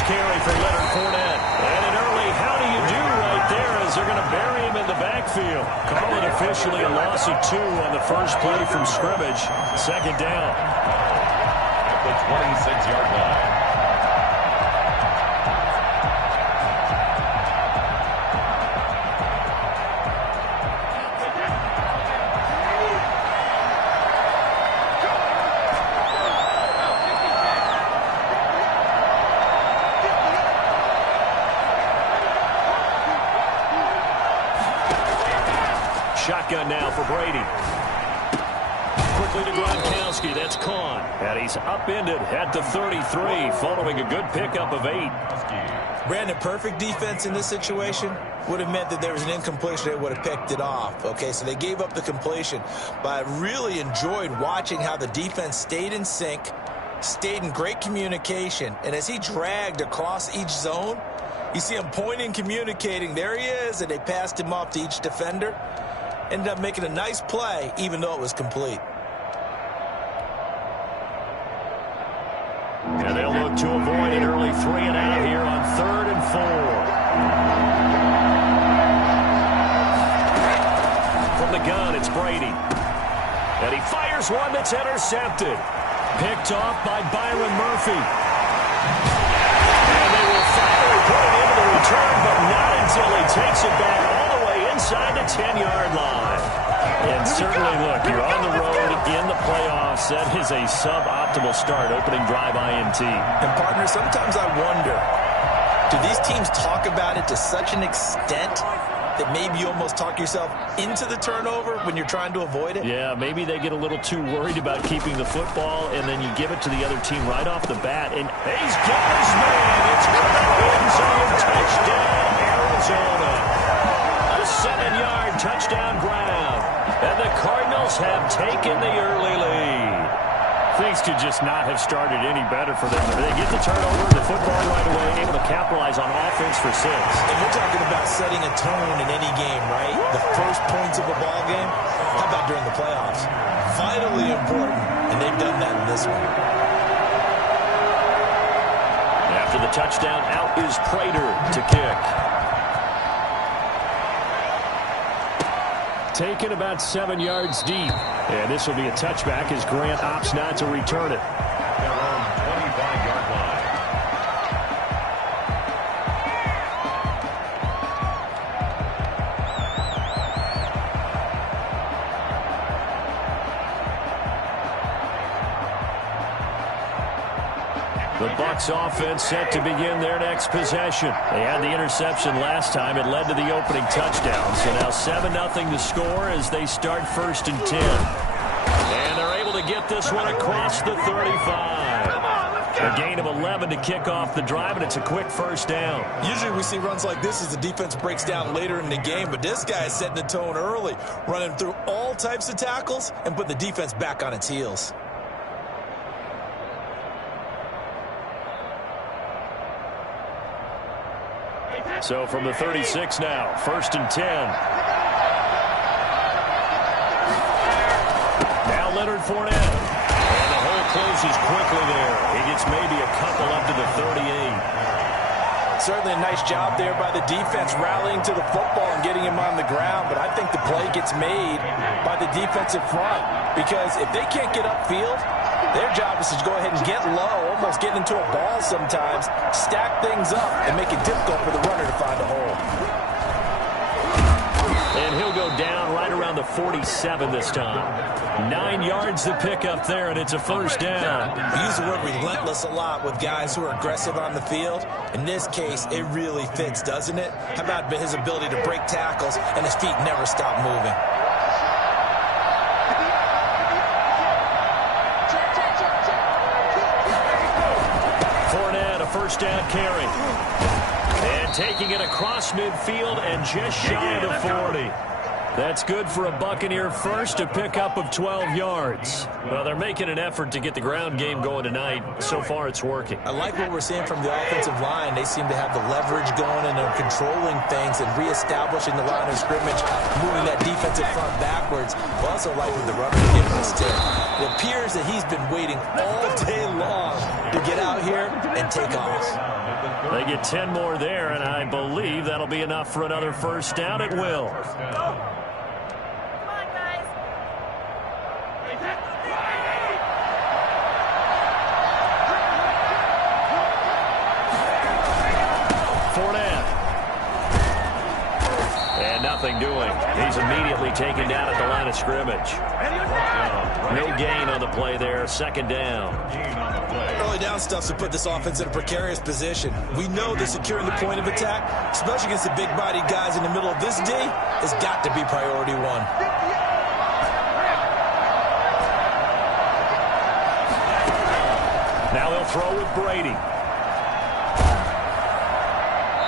first carry for Leonard Fournette. And an early how do you do right there as they're going to bury him in the backfield. Call it officially a loss of 2 on the first play from scrimmage. Second down. At the 26-yard line. Shotgun now for Brady. Quickly to Gronkowski. That's Kahn. And he's upended at the 33 following a good pickup of 8. Brandon, perfect defense in this situation would have meant that there was an incompletion. They would have picked it off. Okay, so they gave up the completion. But I really enjoyed watching how the defense stayed in sync, stayed in great communication. And as he dragged across each zone, you see him pointing, communicating. There he is, and they passed him off to each defender. Ended up making a nice play, even though it was complete. And they'll look to avoid an early 3 and out here on 3rd and 4. From the gun, it's Brady. And he fires one that's intercepted. Picked off by Byron Murphy. And they will finally put it into the return, but not until he takes it back all the way inside the 10-yard line. And certainly, look, you're on the road in the playoffs. That is a suboptimal start, opening drive INT. And, partner, sometimes I wonder, do these teams talk about it to such an extent that maybe you almost talk yourself into the turnover when you're trying to avoid it? Yeah, maybe they get a little too worried about keeping the football, and then you give it to the other team right off the bat. And he's got his man. It's end zone touchdown, Arizona. A 7-yard touchdown ground. And the Cardinals have taken the early lead. Things could just not have started any better for them. They get the turnover, the football right away, able to capitalize on offense for 6. And we're talking about setting a tone in any game, right? The first points of a ball game. How about during the playoffs? Vitally important, and they've done that in this one. After the touchdown, out is Prater to kick. Taken about 7 yards deep. And this will be a touchback as Grant opts not to return it. Their own 25-yard line. The Bucs offense set to begin their next possession. They had the interception last time. It led to the opening touchdown. So now 7-0 to score as they start 1st and 10. And they're able to get this one across the 35. A gain of 11 to kick off the drive, and it's a quick first down. Usually we see runs like this as the defense breaks down later in the game, but this guy is setting the tone early, running through all types of tackles and putting the defense back on its heels. So from the 36 now, 1st and 10. Now Leonard Fournette. And the hole closes quickly there. He gets maybe a couple up to the 38. Certainly a nice job there by the defense rallying to the football and getting him on the ground, but I think the play gets made by the defensive front because if they can't get upfield, their job is to go ahead and get low, almost get into a ball sometimes, stack things up, and make it difficult for the runner to find a hole. And he'll go down right around the 47 this time. 9 yards to pick up there, and it's a first down. We use the word relentless a lot with guys who are aggressive on the field. In this case, it really fits, doesn't it? How about his ability to break tackles and his feet never stop moving? First down carry. And taking it across midfield and just shy of the 40. That's good for a Buccaneer first, a pickup of 12 yards. Well, they're making an effort to get the ground game going tonight. So far, it's working. I like what we're seeing from the offensive line. They seem to have the leverage going, and they're controlling things and reestablishing the line of scrimmage, moving that defensive front backwards. I also like what the runner giving us too. It appears that he's been waiting all day long to get out here and take off. They get 10 more there, and I believe that'll be enough for another first down at will. Nothing doing. He's immediately taken down at the line of scrimmage. No gain on the play there. Second down. Early down stuff to put this offense in a precarious position. We know that securing the point of attack, especially against the big-bodied guys in the middle of this D, has got to be priority one. Now he'll throw with Brady.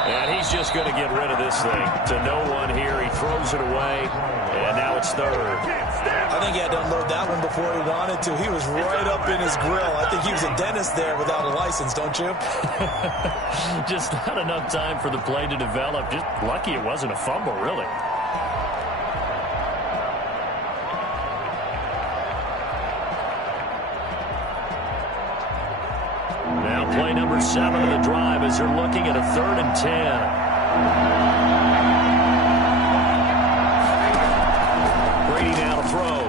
And he's just going to get rid of this thing to no one here. He throws it away, and now it's third. I think he had to unload that one before he wanted to. He was right up in his grill. I think he was a dentist there without a license, don't you? Just not enough time for the play to develop. Just lucky it wasn't a fumble, really. Now play number 7 of the drive as they're looking at a 3rd and 10. Brady now to throw.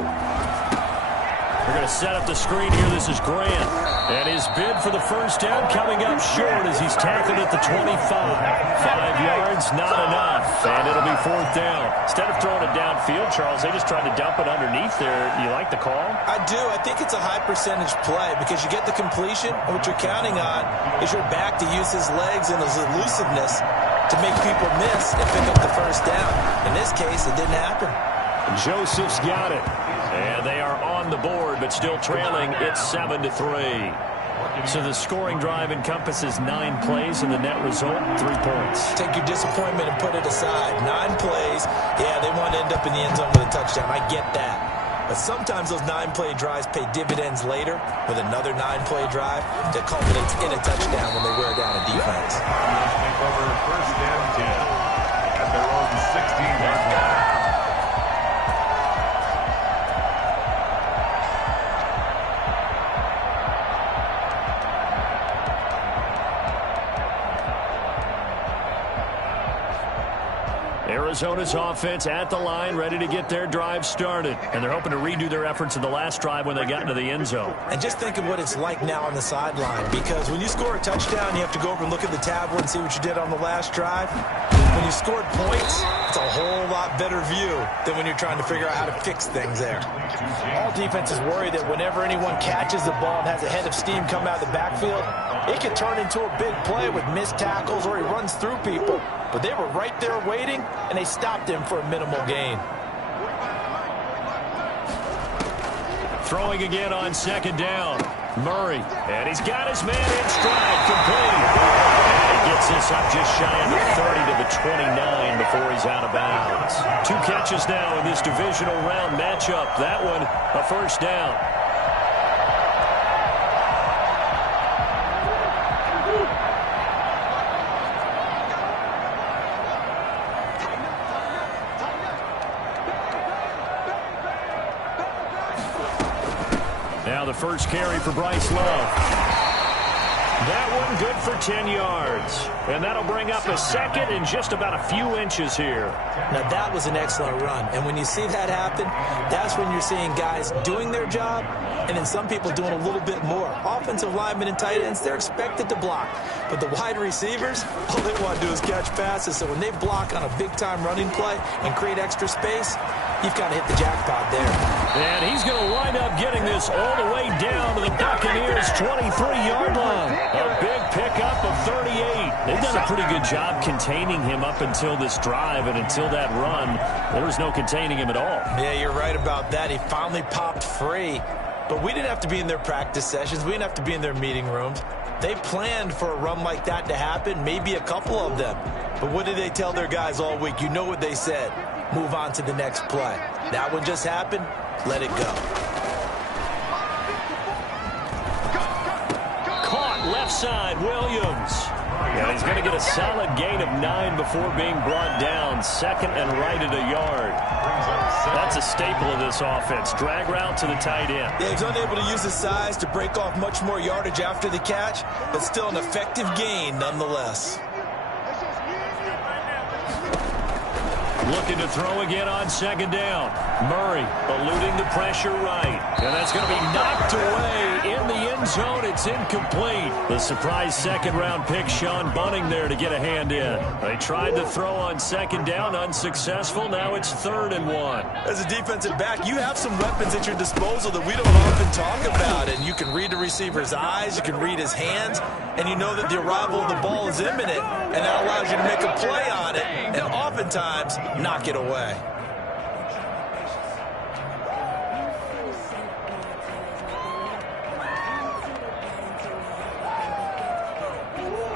They're going to set up the screen here. This is Grant. And his bid for the first down coming up short as he's tackled at the 25. 5 yards, not enough. And it'll be 4th down. Instead of throwing it downfield, Charles, they just tried to dump it underneath there. You like the call? I do. I think it's a high percentage play because you get the completion, and what you're counting on is your back to use his legs and his elusiveness to make people miss and pick up the first down. In this case, it didn't happen. Joseph's got it. And they are on the board, but still trailing. It's 7-3. So the scoring drive encompasses 9 plays, and the net result, 3 points. Take your disappointment and put it aside. 9 plays. Yeah, they want to end up in the end zone with a touchdown. I get that. But sometimes those 9-play drives pay dividends later with another 9-play drive that culminates in a touchdown when they wear down a defense. Take over first and 10 at their own 16-yard line. Arizona's offense at the line, ready to get their drive started. And they're hoping to redo their efforts in the last drive when they got into the end zone. And just think of what it's like now on the sideline, because when you score a touchdown, you have to go over and look at the tablet and see what you did on the last drive. When you scored points, it's a whole lot better view than when you're trying to figure out how to fix things there. All defenses worry that whenever anyone catches the ball and has a head of steam come out of the backfield, it could turn into a big play with missed tackles or he runs through people. But they were right there waiting, and they stopped him for a minimal gain. Throwing again on second down. Murray, and he's got his man in stride, complete. And he gets this up just shy of the 30 to the 29 before he's out of bounds. 2 catches now in this divisional round matchup. That one, a first down. Now the first carry for Bryce Love. That one good for 10 yards. And that'll bring up a second and just about a few inches here. Now that was an excellent run. And when you see that happen, that's when you're seeing guys doing their job and then some people doing a little bit more. Offensive linemen and tight ends, they're expected to block. But the wide receivers, all they want to do is catch passes. So when they block on a big-time running play and create extra space, you've got to hit the jackpot there. And he's going to wind up getting this all the way down to the Buccaneers' 23-yard line. A big pickup of 38. They've done a pretty good job containing him up until this drive, and until that run, there was no containing him at all. Yeah, you're right about that. He finally popped free. But we didn't have to be in their practice sessions. We didn't have to be in their meeting rooms. They planned for a run like that to happen, maybe a couple of them. But what did they tell their guys all week? You know what they said. move on to the next play. That one just happened. Let it go. Caught left side, Williams. And he's going to get a solid gain of 9 before being brought down. Second and right at a yard. That's a staple of this offense. Drag route to the tight end. Yeah, he's unable to use his size to break off much more yardage after the catch, but still an effective gain nonetheless. Looking to throw again on second down. Murray eluding the pressure right. And that's going to be knocked away in the end zone. It's incomplete. The surprise second-round pick, Sean Bunting, there to get a hand in. They tried to throw on second down, unsuccessful. Now it's 3rd and 1. As a defensive back, you have some weapons at your disposal that we don't often talk about. And you can read the receiver's eyes, you can read his hands, and you know that the arrival of the ball is imminent. And that allows you to make a play on it, and oftentimes knock it away.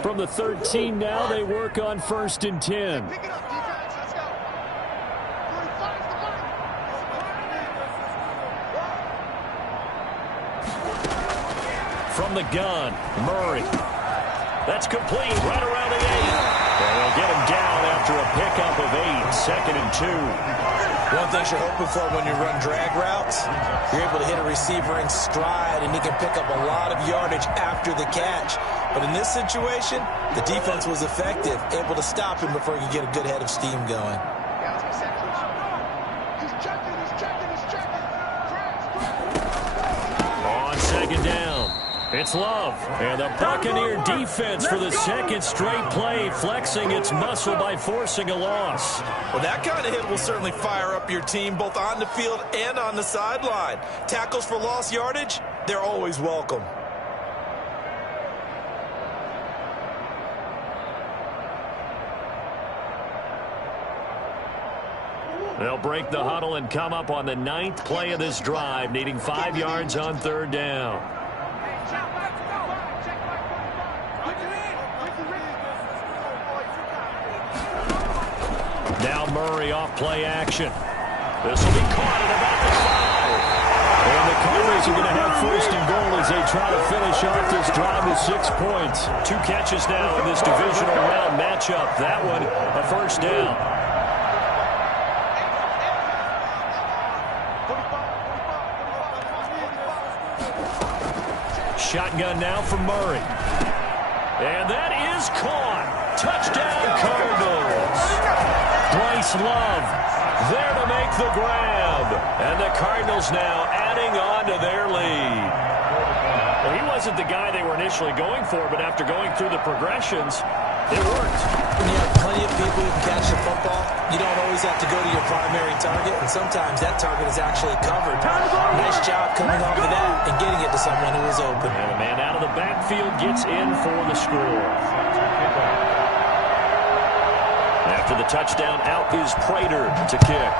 From the 13 now, they work on 1st and 10. From the gun, Murray. That's complete right around the 8. And they'll get him down after a pickup of 8. 2nd and 2. One thing you're hoping for when you run drag routes, you're able to hit a receiver in stride, and he can pick up a lot of yardage after the catch. But in this situation, the defense was effective, able to stop him before he could get a good head of steam going. On second down, it's Love. And the Buccaneer defense for the second straight play, flexing its muscle by forcing a loss. Well, that kind of hit will certainly fire up your team, both on the field and on the sideline. Tackles for lost yardage, they're always welcome. They'll break the huddle and come up on the 9th play of this drive, needing 5 yards on 3rd down. Now Murray off play action. This will be caught at about the 5. And the Cardinals are going to have 1st and goal as they try to finish off this drive with 6 points. 2 catches now in this divisional round matchup. That one a 1st down. Shotgun now from Murray. And that is caught. Touchdown, Cardinals. Bryce Love there to make the grab. And the Cardinals now adding on to their lead. Well, he wasn't the guy they were initially going for, but after going through the progressions, it worked. When you have plenty of people who can catch the football, you don't always have to go to your primary target, and sometimes that target is actually covered. Nice job coming off of that and getting it to someone who is open. And the man out of the backfield gets in for the score. After the touchdown, out is Prater to kick.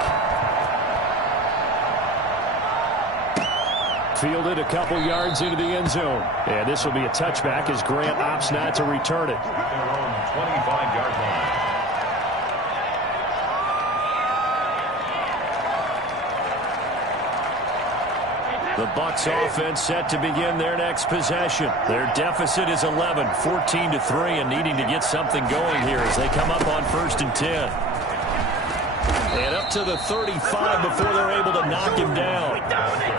Fielded a couple yards into the end zone. And this will be a touchback as Grant opts not to return it. 25-yard line. The Bucs offense set to begin their next possession. Their deficit is 11, 14-3, and needing to get something going here as they come up on 1st and 10. And up to the 35 before they're able to knock him down.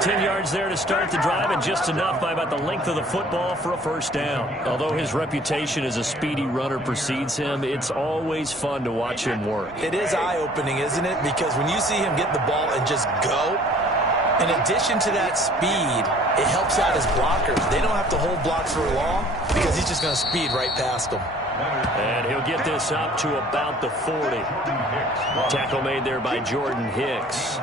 10 yards there to start the drive, and just enough by about the length of the football for a 1st down. Although his reputation as a speedy runner precedes him, it's always fun to watch him work. It is eye-opening, isn't it? Because when you see him get the ball and just go, in addition to that speed, it helps out his blockers. They don't have to hold blocks for long because he's just going to speed right past them. And he'll get this up to about the 40. Tackle made there by Jordan Hicks.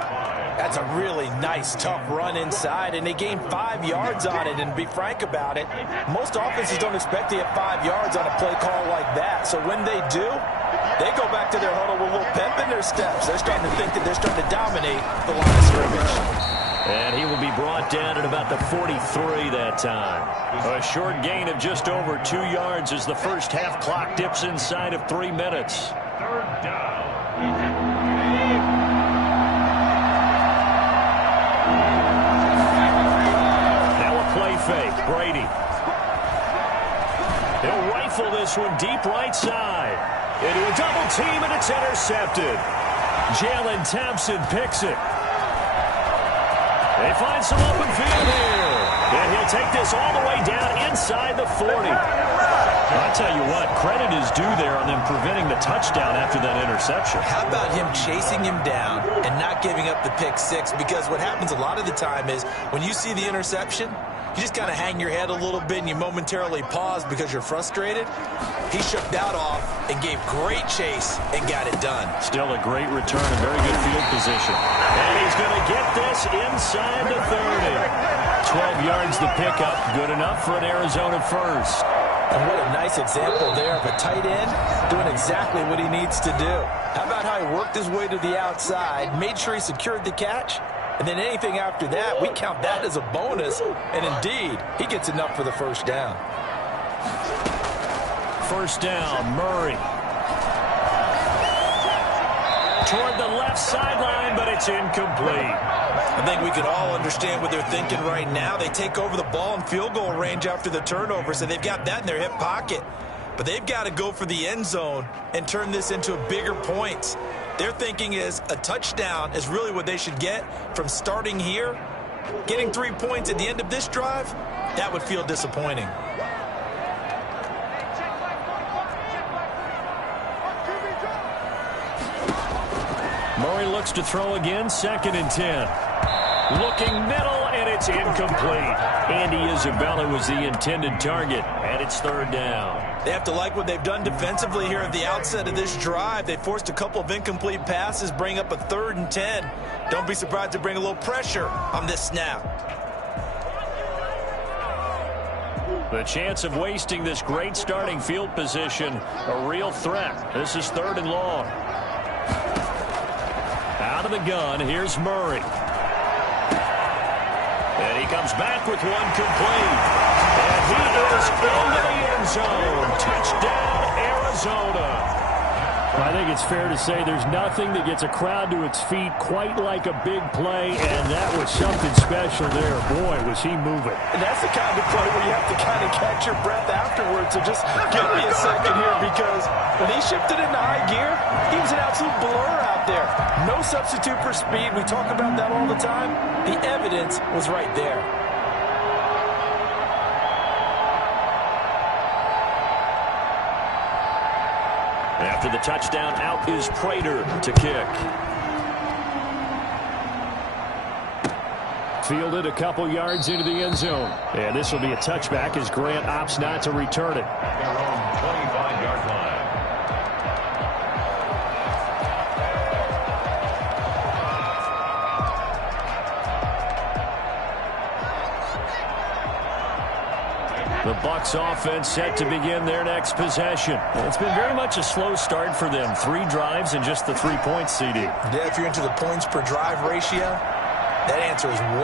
That's a really nice, tough run inside, and they gained 5 yards on it. And to be frank about it, most offenses don't expect to get 5 yards on a play call like that. So when they do, they go back to their huddle with a little pep in their steps. They're starting to think that they're starting to dominate the line of scrimmage. And he will be brought down at about the 43 that time. A short gain of just over 2 yards as the first half clock dips inside of 3 minutes. 3rd down. Brady. He'll rifle this one deep right side. Into a double team, and it's intercepted. Jalen Thompson picks it. They find some open field here. And he'll take this all the way down inside the 40. I'll tell you what, credit is due there on them preventing the touchdown after that interception. How about him chasing him down and not giving up the pick six? Because what happens a lot of the time is when you see the interception, you just kind of hang your head a little bit and you momentarily pause because you're frustrated. He shook that off and gave great chase and got it done. Still a great return and very good field position. And he's going to get this inside the 30. 12 yards the pickup. Good enough for an Arizona first. And what a nice example there of a tight end doing exactly what he needs to do. How about how he worked his way to the outside, made sure he secured the catch, and then anything after that, we count that as a bonus. And indeed, he gets enough for the first down. First down, Murray. Toward the left sideline, but it's incomplete. I think we can all understand what they're thinking right now. They take over the ball in field goal range after the turnover, so they've got that in their hip pocket. But they've got to go for the end zone and turn this into bigger points. Their thinking is a touchdown is really what they should get from starting here. Getting 3 points at the end of this drive, that would feel disappointing. Murray looks to throw again, 2nd and 10. Looking middle, and it's incomplete. Andy Isabella was the intended target, and it's 3rd down. They have to like what they've done defensively here at the outset of this drive. They forced a couple of incomplete passes, bring up a 3rd and 10. Don't be surprised to bring a little pressure on this snap. The chance of wasting this great starting field position, a real threat. This is 3rd and long. Out of the gun, here's Murray. And he comes back with one complete. And he is into the end zone. Touchdown, Arizona. I think it's fair to say there's nothing that gets a crowd to its feet quite like a big play, and that was something special there. Boy, was he moving. And that's the kind of play where you have to kind of catch your breath afterwards. So just give me a second here, because when he shifted into high gear, he was an absolute blur out there. No substitute for speed. We talk about that all the time. The evidence was right there. After the touchdown, out is Prater to kick. Fielded a couple yards into the end zone. And this will be a touchback as Grant opts not to return it. Their own 25-yard line. The Bucs offense set to begin their next possession. It's been very much a slow start for them. 3 drives and just the 3 points, CD. Yeah, if you're into the points per drive ratio, that answer is 1.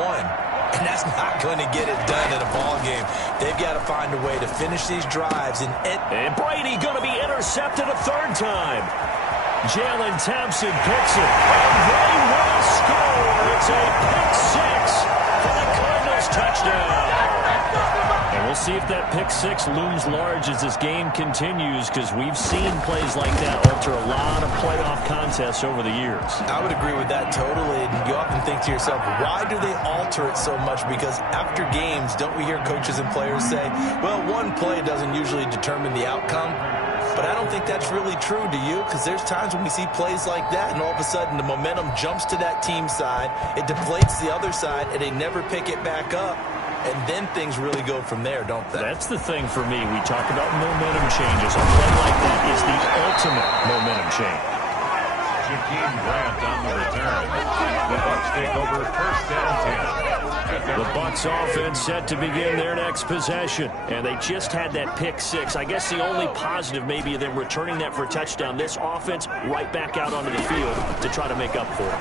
And that's not going to get it done in a ball game. They've got to find a way to finish these drives. And Brady going to be intercepted a 3rd time. Jalen Thompson picks it. And they will score. It's a pick 6 for the Cardinals touchdown. And we'll see if that pick 6 looms large as this game continues, because we've seen plays like that alter a lot of playoff contests over the years. I would agree with that totally. And you often think to yourself, why do they alter it so much? Because after games, don't we hear coaches and players say, well, one play doesn't usually determine the outcome? But I don't think that's really true, do you? Because there's times when we see plays like that, and all of a sudden the momentum jumps to that team side, it deflates the other side, and they never pick it back up. And then things really go from there, don't they? That's the thing for me. We talk about momentum changes. A play like that is the ultimate momentum change. Jakeem Grant on the return. The Bucs take over 1st and 10. The Bucs offense set to begin their next possession. And they just had that pick 6. I guess the only positive maybe of them returning that for a touchdown. This offense right back out onto the field to try to make up for it.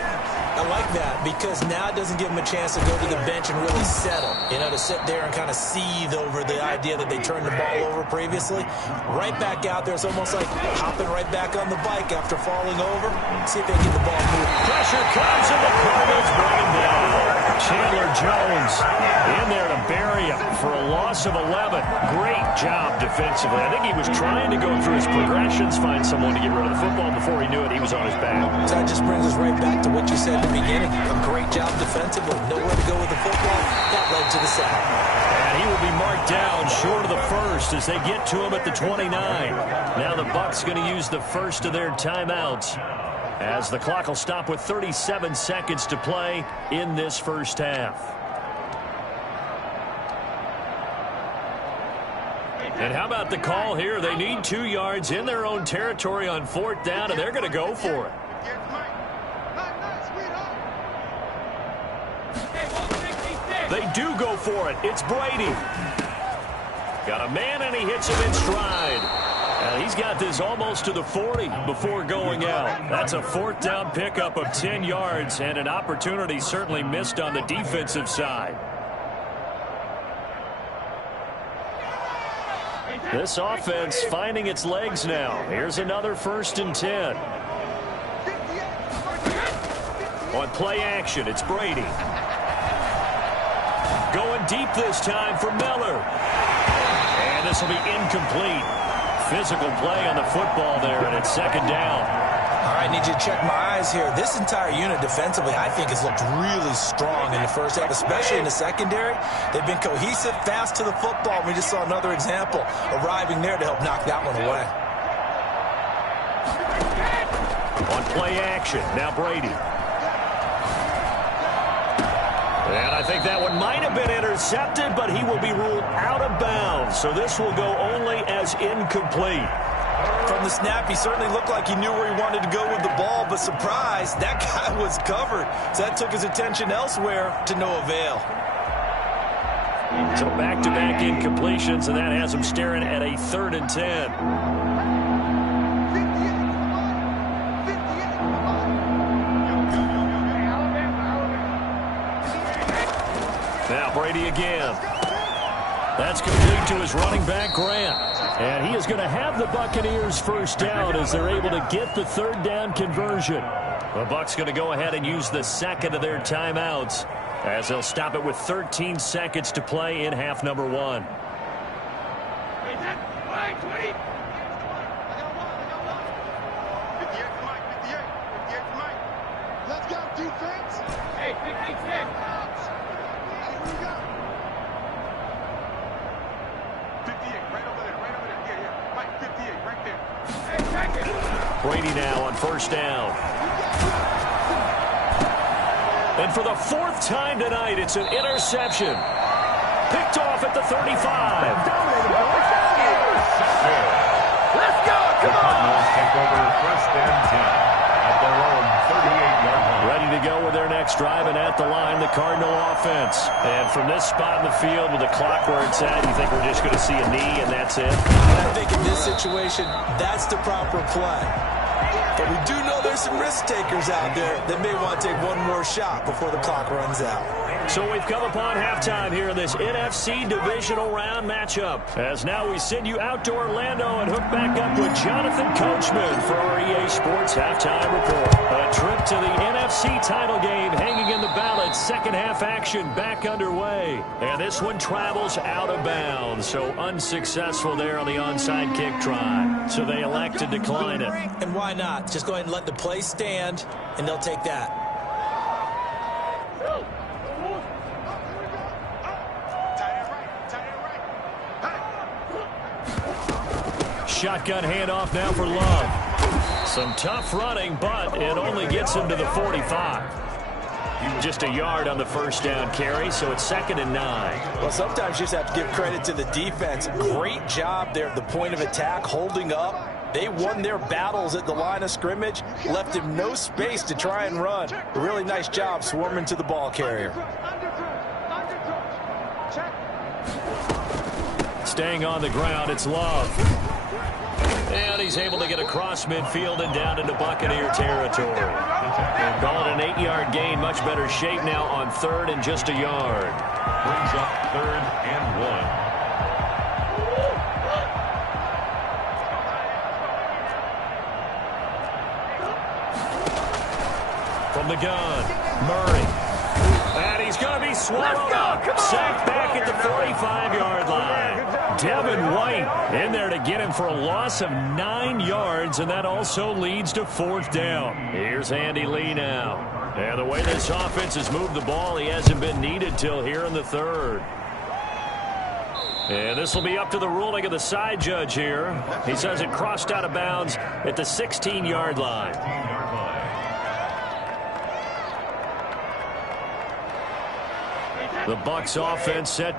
I like that, because now it doesn't give them a chance to go to the bench and really settle, to sit there and kind of seethe over the idea that they turned the ball over previously. Right back out there, it's almost like hopping right back on the bike after falling over. See if they get the ball moving. Pressure comes, and the Cardinals bring him down. Chandler Jones in there to bury him for a loss of 11. Great job defensively. I think he was trying to go through his progressions, find someone to get rid of the football. Before he knew it, he was on his back. So that just brings us right back to what you said in the beginning. A great job defensively. Nowhere to go with the football. That led to the sack. And he will be marked down short of the first as they get to him at the 29. Now the Bucs going to use the first of their timeouts, as the clock will stop with 37 seconds to play in this first half. And how about the call here? They need 2 yards in their own territory on 4th down, and they're going to go for it. They do go for it. It's Brady. Got a man, and he hits him in stride. And he's got this almost to the 40 before going out. That's a 4th down pickup of 10 yards and an opportunity certainly missed on the defensive side. This offense finding its legs now. Here's another 1st and 10. On play action, it's Brady. Going deep this time for Miller. And this will be incomplete. Physical play on the football there, and it's 2nd down. All right, need you to check my eyes here. This entire unit defensively, I think, has looked really strong in the first half, especially in the secondary. They've been cohesive, fast to the football. We just saw another example arriving there to help knock that one away. On play action, now Brady. And I think that one might have been intercepted, but he will be ruled out of bounds. So this will go only as incomplete. From the snap, he certainly looked like he knew where he wanted to go with the ball, but surprise, that guy was covered. So that took his attention elsewhere to no avail. So back-to-back incompletions, and that has him staring at a 3rd and 10. Now Brady again. That's complete to his running back, Grant. And he is going to have the Buccaneers first down as they're able to get the 3rd down conversion. The Bucs going to go ahead and use the 2nd of their timeouts as they'll stop it with 13 seconds to play in half number 1. Let's go, defense. Hey, 56. Brady now on 1st down. And for the 4th time tonight, it's an interception. Picked off at the 35. Let's go! Come on! Take over 1st and 10 at their own 38-yard line. Ready to go with their next drive, and at the line, the Cardinal offense. And from this spot in the field with the clock where it's at, you think we're just going to see a knee and that's it? And I think in this situation, that's the proper play. But we do know there's some risk takers out there that may want to take one more shot before the clock runs out. So we've come upon halftime here in this NFC divisional round matchup. As now we send you out to Orlando and hook back up with Jonathan Coachman for our EA Sports Halftime Report. A trip to the NFC title game hanging in the balance. 2nd half action back underway. And this one travels out of bounds. So unsuccessful there on the onside kick try. So they elect to decline it. And why not? Just go ahead and let the play stand, and they'll take that. Shotgun handoff now for Love. Some tough running, but it only gets him to the 45. Just a yard on the 1st down carry, so it's 2nd and 9. Well, sometimes you just have to give credit to the defense. Great job there at the point of attack, holding up. They won their battles at the line of scrimmage, left him no space to try and run. A really nice job swarming to the ball carrier. Staying on the ground, it's Love. And he's able to get across midfield and down into Buccaneer territory. Call it an 8-yard gain. Much better shape now on 3rd and just a yard. Brings up 3rd and 1. From the gun, Murray. And he he's going to be swallowed up. Sacked back at the 45-yard line. Devin White in there to get him for a loss of 9 yards, and that also leads to 4th down. Here's Andy Lee now. And the way this offense has moved the ball, he hasn't been needed till here in the 3rd. And this will be up to the ruling of the side judge here. He says it crossed out of bounds at the 16-yard line. The Bucs offense set to